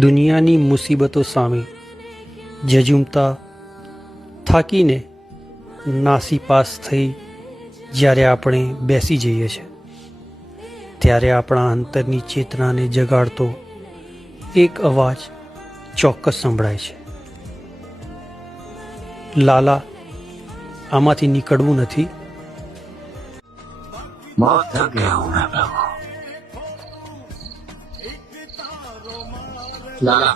દુનિયાની મુસીબતો સામે ઝઝૂમતા થાકીને નાસીપાસ થઈ જ્યારે આપણે બેસી જઈએ છીએ ત્યારે આપણા અંતરની ચેતનાને જગાડતો એક અવાજ ચોક્કસ સંભળાય છે, લાલા આમાંથી નીકળવું નથી. बहुत थक गया हूं मैं प्रभु. लाला